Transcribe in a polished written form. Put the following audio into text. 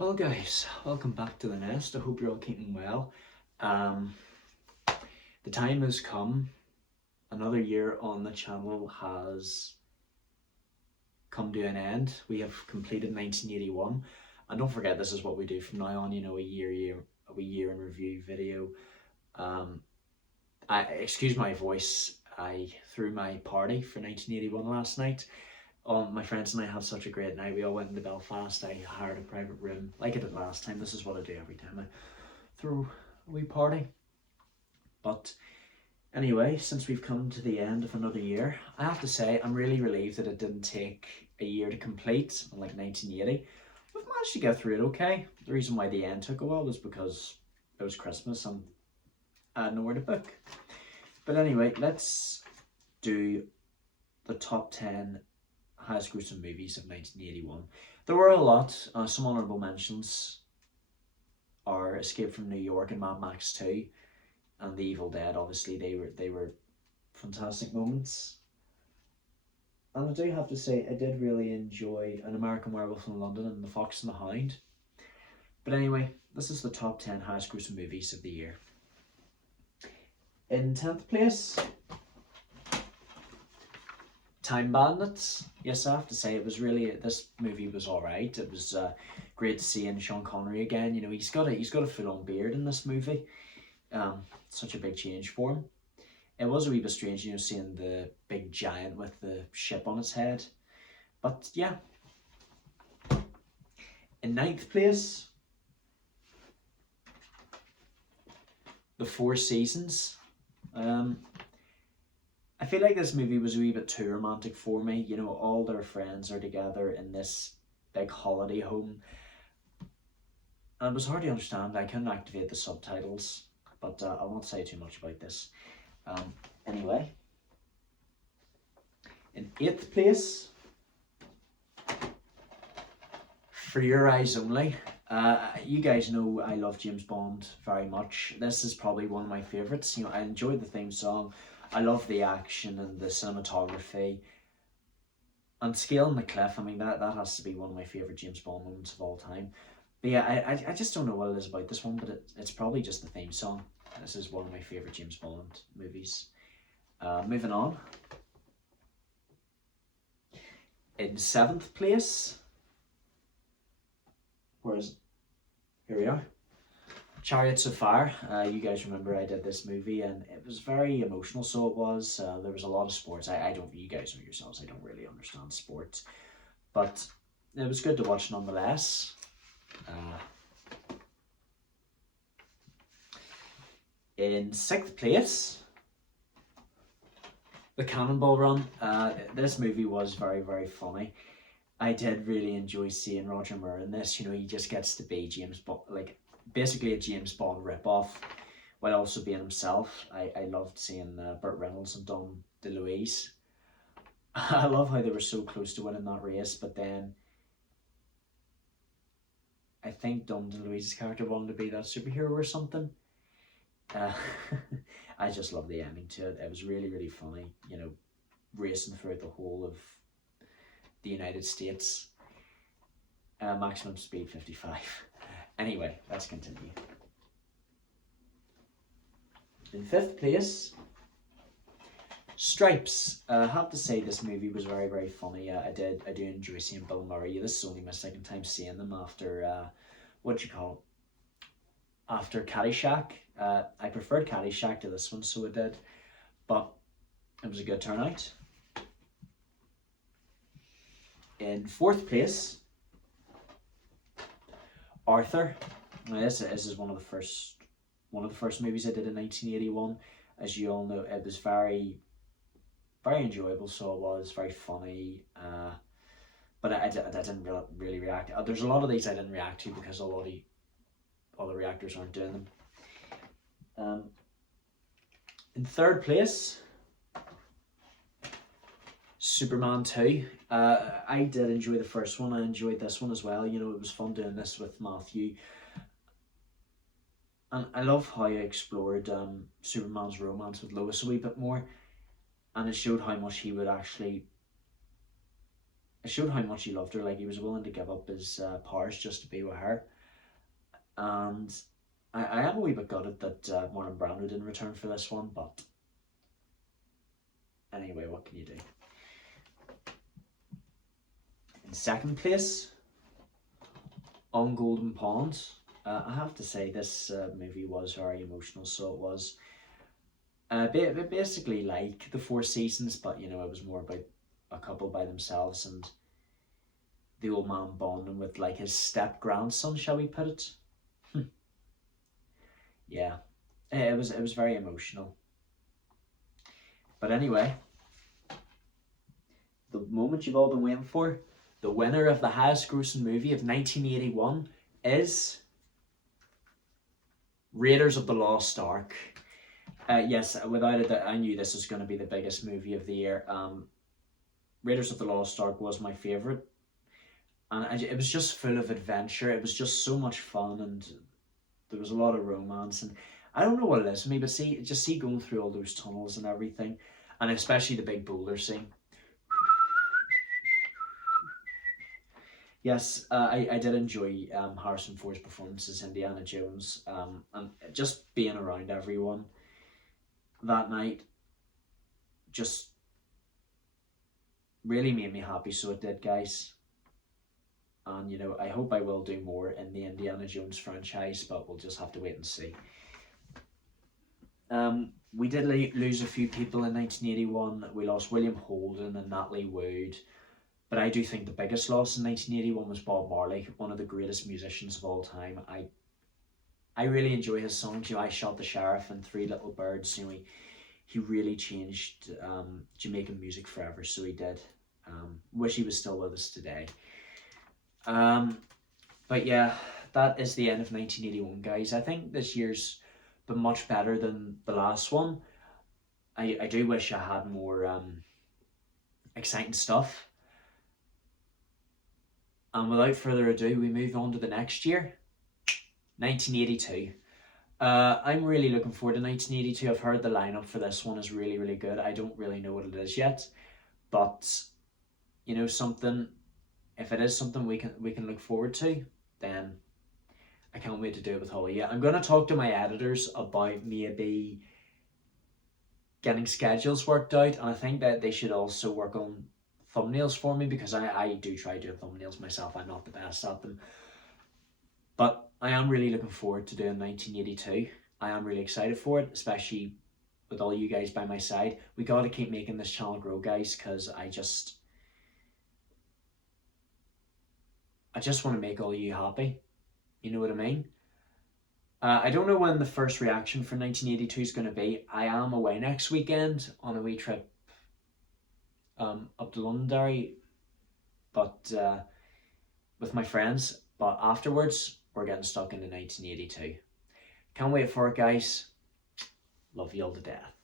Well guys, welcome back to the nest. I hope you're all keeping well. Um, the time has come. Another year on the channel has come to an end. We have completed 1981. And don't forget, this is what we do from now on, a year in review video. Excuse my voice, I threw my party for 1981 last night. My friends and I had such a great night. We all went into Belfast. I hired a private room like I did last time. This is what I do every time I throw a wee party. But anyway, since we've come to the end of another year, I have to say I'm really relieved that it didn't take a year to complete, unlike 1980. We've managed to get through it okay. The reason why the end took a while was because it was Christmas and I had nowhere to book. But anyway, let's do the top 10 highest grossing movies of 1981. There were a lot. Some honourable mentions are Escape from New York and Mad Max 2 and The Evil Dead. Obviously they were fantastic moments. And I do have to say I did really enjoy An American Werewolf in London and The Fox and the Hound. But anyway, this is the top 10 highest grossing movies of the year. In 10th place, Time Bandits. Yes, I have to say this movie was alright. It was great to see Sean Connery again. You know, he's got a full-on beard in this movie. Such a big change for him. It was a wee bit strange, you know, seeing the big giant with the ship on its head. But yeah. In 9th place, The Four Seasons. I feel like this movie was a wee bit too romantic for me. You know, all their friends are together in this big holiday home. And it was hard to understand. I couldn't activate the subtitles, but I won't say too much about this. Anyway, in 8th place, For Your Eyes Only. You guys know I love James Bond very much. This is probably one of my favourites. You know, I enjoyed the theme song. I love the action and the cinematography. And Scaling the Cliff, I mean, that has to be one of my favourite James Bond moments of all time. But yeah, I just don't know what it is about this one, but it's probably just the theme song. This is one of my favourite James Bond movies. Moving on. In 7th place, where is it? Here we are. Chariots of Fire. You guys remember I did this movie and it was very emotional, so it was. There was a lot of sports. I don't, you guys know yourselves, I don't really understand sports. But it was good to watch nonetheless. In 6th place, The Cannonball Run. This movie was very, very funny. I did really enjoy seeing Roger Moore in this. You know, he just gets to be James Bond, like basically a James Bond ripoff, while also being himself. I loved seeing Burt Reynolds and Dom DeLuise. I love how they were so close to winning that race, but then I think Dom DeLuise's character wanted to be that superhero or something. I just love the ending to it. It was really, really funny, you know, racing throughout the whole of the United States. Maximum speed 55. Anyway, let's continue. In 5th place, Stripes. I have to say this movie was very, very funny. I do enjoy seeing Bill Murray. This is only my second time seeing them after, after Caddyshack. I preferred Caddyshack to this one, so I did. But it was a good turnout. In 4th place, Arthur. Now this is one of the first movies I did in 1981. As you all know, it was very, very enjoyable. So it was very funny. But I didn't really react. There's a lot of these I didn't react to because a lot of other reactors aren't doing them. In 3rd place, Superman 2. I did enjoy the first one. I enjoyed this one as well. You know, it was fun doing this with Matthew. And I love how I explored Superman's romance with Lois a wee bit more. And it showed how much he would actually it showed how much he loved her. Like, he was willing to give up his powers just to be with her. And I am a wee bit gutted that Marlon Brando didn't return for this one, but anyway, what can you do? In second place, On Golden Pond. I have to say this movie was very emotional, so it was. Basically like the Four Seasons, but you know, it was more about a couple by themselves and the old man bonding with like his step grandson, shall we put it? Yeah, it was very emotional. But anyway, the moment you've all been waiting for, the winner of the highest grossing movie of 1981 is Raiders of the Lost Ark. Yes, without a doubt, I knew this was going to be the biggest movie of the year. Raiders of the Lost Ark was my favourite. And it was just full of adventure. It was just so much fun, and there was a lot of romance. And I don't know what it is for me, but see going through all those tunnels and everything, and especially the big boulder scene. Yes, I did enjoy Harrison Ford's performance as Indiana Jones, and just being around everyone that night just really made me happy. So it did, guys. And you know, I hope I will do more in the Indiana Jones franchise, but we'll just have to wait and see. We did lose a few people in 1981. We lost William Holden and Natalie Wood. But I do think the biggest loss in 1981 was Bob Marley, one of the greatest musicians of all time. I really enjoy his songs. You know, I Shot the Sheriff and Three Little Birds. You know, he really changed Jamaican music forever, so he did. Wish he was still with us today. But yeah, that is the end of 1981, guys. I think this year's been much better than the last one. I do wish I had more exciting stuff. And without further ado, we move on to the next year, 1982. I'm really looking forward to 1982. I've heard the lineup for this one is really, really good. I don't really know what it is yet, but you know, something. If it is something we can look forward to, then I can't wait to do it with Holly. Yeah, I'm going to talk to my editors about maybe getting schedules worked out, and I think that they should also work on thumbnails for me, because I do try doing thumbnails myself. I'm not the best at them, but I am really looking forward to doing 1982. I am really excited for it, especially with all you guys by my side. We got to keep making this channel grow, guys, because I just want to make all of you happy. You know what I mean? I don't know when the first reaction for 1982 is going to be. I am away next weekend on a wee trip up to Londonderry, but with my friends. But afterwards, we're getting stuck into 1982. Can't wait for it, guys. Love you all to death.